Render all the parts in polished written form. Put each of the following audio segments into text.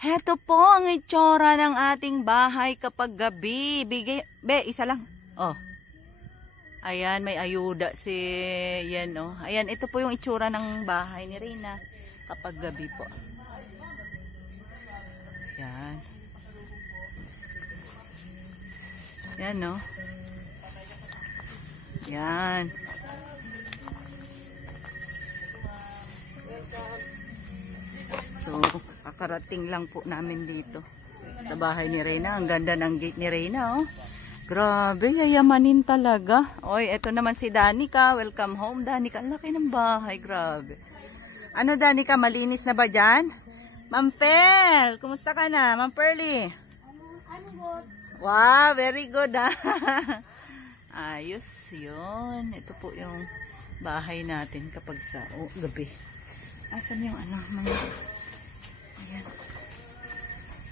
Heto po ang itsura ng ating bahay kapag gabi. Isa lang. Oh. Ayan, may ayuda si yan oh. Ayan, ito po yung itsura ng bahay ni Reyna kapag gabi po. Ayan. Yan no. Yan. So, kakarating lang po namin dito sa bahay ni Reyna. Ang ganda ng gate ni Reyna oh. Grabe, yayamanin talaga. Oy, eto naman si Danica. Welcome home, Danica. Ang laki ng bahay, grabe. Ano, Danica, malinis na ba dyan? Ma'am Pel, kumusta ka na? Ma'am Pearly? I'm good. Wow, very good ha. Ayos yun. Ito po yung bahay natin kapag sa gabi. Asan yung ano? Ayan.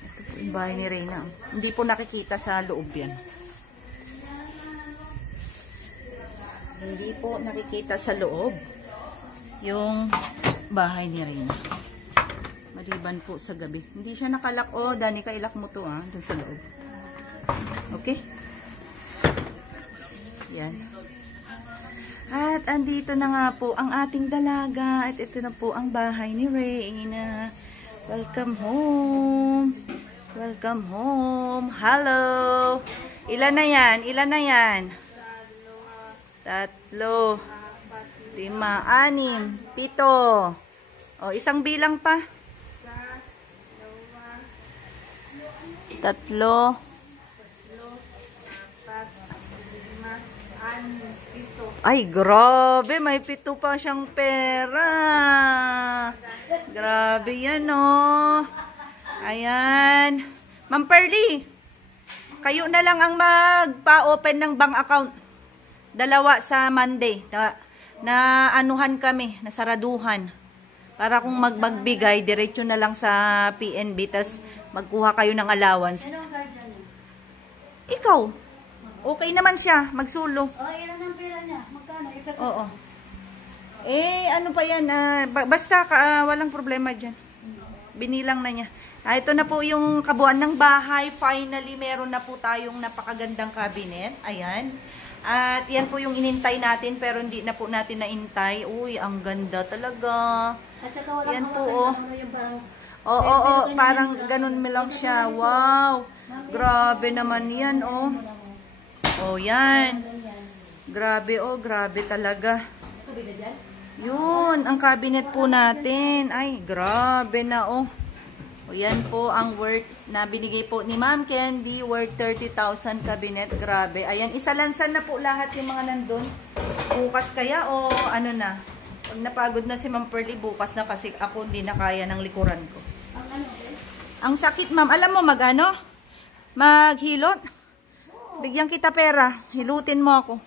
Ito po yung bahay ni Reyna. Hindi po nakikita sa loob yan. Hindi po nakikita sa loob yung bahay ni Reyna. Maliban po sa gabi. Hindi siya nakalak. Oh, Danica, ilak mo to dun sa loob. Okay? Yan. At andito na nga po ang ating dalaga. At ito na po ang bahay ni Reyna. Welcome home. Welcome home. Hello. Ilan na yan? Ilan na yan? 3, 5, 6, 7. O, isang bilang pa. 3, 4, 5, 6, 7. Ay, grabe. May 7 pa siyang pera. Grabe yan, oh. Ayan. Ma'am Pearly, kayo na lang ang magpa-open ng bank account. 2 sa Monday. Na anuhan kami, nasaraduhan. Para kung magbigay, diretso na lang sa PNB, tas magkuha kayo ng allowance. Ikaw, okay naman siya, magsulo. Oh, ilan ang pera niya? Magkano? Oo. Ano pa yan? Basta, walang problema dyan. Binilang na niya. Ito na po yung kabuuan ng bahay. Finally, meron na po tayong napakagandang cabinet. Ayan. At yan po yung inintay natin, pero hindi na po natin naintay. Uy, ang ganda talaga. At saka walang yan po, parang ganun lang siya. Wow. Grabe naman yan, oh. Oh, yan. Grabe, oh, grabe talaga. Yun, ang cabinet po natin. Ay, grabe na, oh. O, yan po ang worth na binigay po ni Ma'am Candy. Worth 30,000 cabinet. Grabe. Ayan, isalansan na po lahat yung mga nandun. Bukas kaya o ano na? Pag napagod na si Ma'am Pearly, bukas na kasi ako hindi na kaya ng likuran ko. Ang sakit, Ma'am. Alam mo, maghilot? Bigyan kita pera. Hilutin mo ako.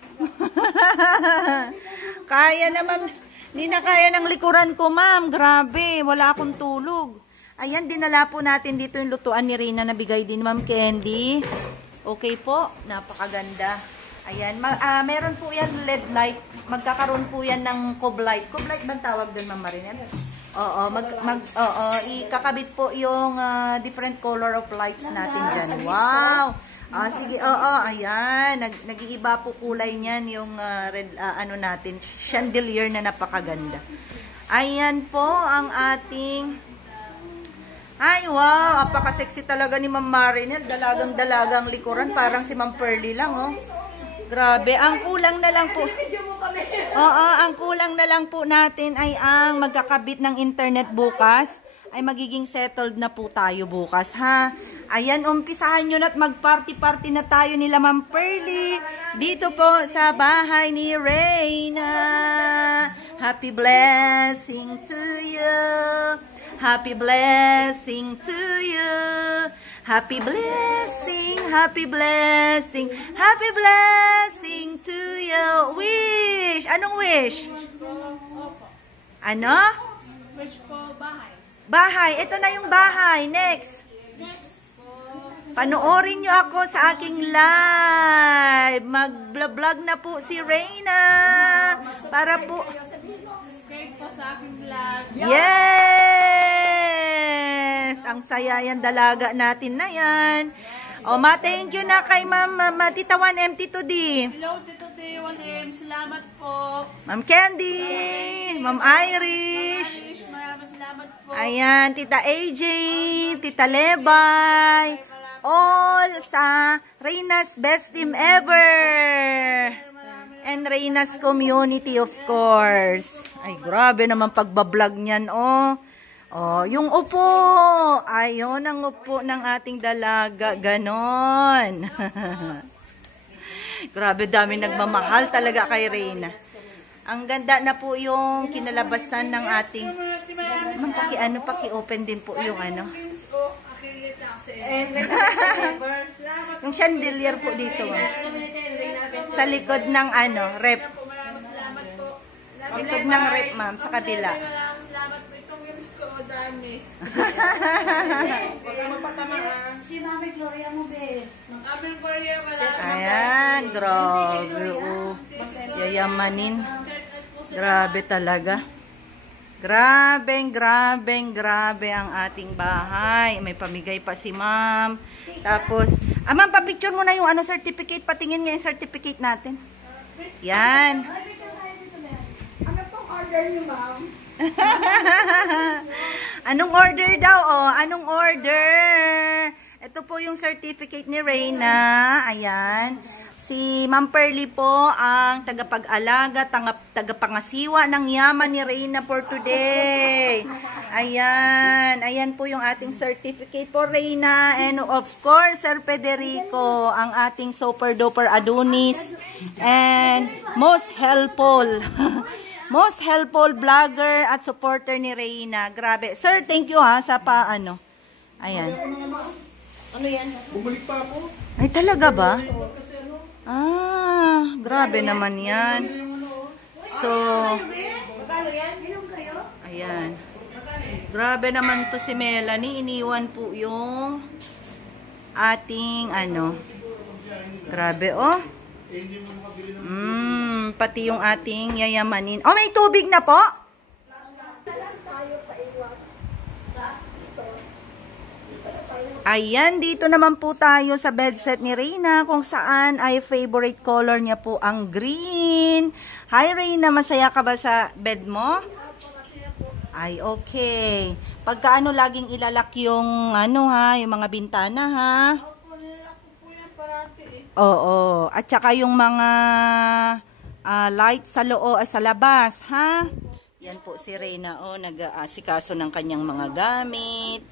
Kaya na, Ma'am. Hindi na kaya ng likuran ko, Ma'am. Grabe. Wala akong tulog. Ayan, dinala po natin dito yung lutuan ni Reyna na bigay din Ma'am Candy. Okay po, napakaganda. Ayan, meron po yan LED light. Magkakaroon po yan ng cob light. Cob light ba tawag doon, Ma'am Marinel? Oo, ikakabit po yung different color of lights natin dyan. Wow! Sige, ayan. Nag-iiba po kulay niyan yung red, natin, chandelier na napakaganda. Ayan po ang ating... Ay, wow! Apaka-sexy talaga ni Ma'am Marinel. Dalagang-dalagang likuran. Parang si Ma'am Pearly lang, oh. Grabe. Ang kulang na lang po. Ang kulang na lang po natin ay ang magkakabit ng internet bukas. Ay magiging settled na po tayo bukas, ha? Ayan, umpisahan nyo na't mag-party-party na tayo nila Ma'am Pearly. Dito po sa bahay ni Reyna. Happy blessing to you. Happy blessing to you. Happy blessing, happy blessing, happy blessing to you. Wish! Anong wish? Ano? Wish po, bahay. Bahay. Ito na yung bahay. Next. Panoorin nyo ako sa aking live. Mag-vlog na po si Reyna. Para po... Subscribe po sa aking vlog. Yes! Ang saya yan dalaga natin na yan. Thank you na kay Ma'am Tita 1MT2D. Hello, Tito D. 1M. Salamat po. Ma'am Candy, Ma'am Irish. Maraming salamat po. Ayan, Tita AJ, Tita Lebay. All sa Reyna's Best Team Ever. And Reyna's Community, of course. Ay, grabe naman pagbablog niyan, yung upo. Ayun ang upo ng ating dalaga. Ganon. Grabe, dami nagmamahal talaga kay Reyna. Ang ganda na po yung kinalabasan ng ating... paki-open din po yung ano. Yung chandelier po dito. Sa likod ng rep. Likod ng rep, ma'am, sa kabila. Si Mami Gloria mo, be. Mami Gloria, wala. Ayan, grabe. Yayamanin. Grabe talaga. Grabe ang ating bahay. May pamigay pa si ma'am. Tapos, ma'am, pa-picture mo na yung certificate. Patingin nga yung certificate natin. Yan. Ano pong order niyo, ma'am? Anong order daw? Anong order? Ito po yung certificate ni Reyna. Ayan. Si Ma'am Pearly po ang tagapag-alaga, tagapangasiwa ng yaman ni Reyna for today. Ayan. Ayan po yung ating certificate for Reyna. And of course, Sir Federico, ang ating super duper Adonis. And most helpful. Most helpful vlogger at supporter ni Reyna. Grabe. Sir, thank you sa paano. Ayan. Ano yan? Bumalik pa ako. Ay, talaga ba? Grabe naman yan. So, ayan. Grabe naman to si Melanie. Iniwan po yung ating Grabe, pati yung ating yayamanin. May tubig na po? Ayan, dito naman po tayo sa bed set ni Reyna, kung saan ay favorite color niya po ang green. Hi Reyna, masaya ka ba sa bed mo? Ay, okay. Pagkaano laging ilalak yung yung mga bintana, ha? Oo, at saka yung mga light sa sa labas, ha? Yan po si Reyna, nag-aasikaso ng kanyang mga gamit.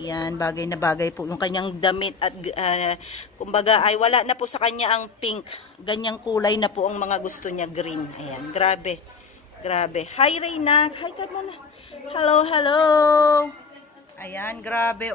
Yan, bagay na bagay po yung kanyang damit at kumbaga ay wala na po sa kanya ang pink. Ganyang kulay na po ang mga gusto niya, green. Ayan, grabe. Grabe. Hi Reyna, hi ka muna. Hello, hello. Ayan, grabe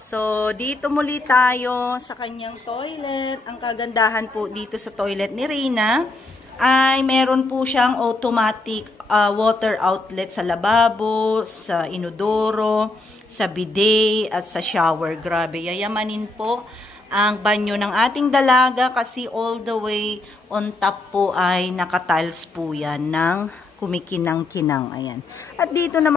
So, dito muli tayo sa kanyang toilet. Ang kagandahan po dito sa toilet ni Reyna ay meron po siyang automatic water outlet sa lababo, sa inodoro, sa bidet at sa shower. Grabe, yayamanin po ang banyo ng ating dalaga kasi all the way on top po ay naka-tiles po yan ng kumikinang-kinang. Ayan. At dito naman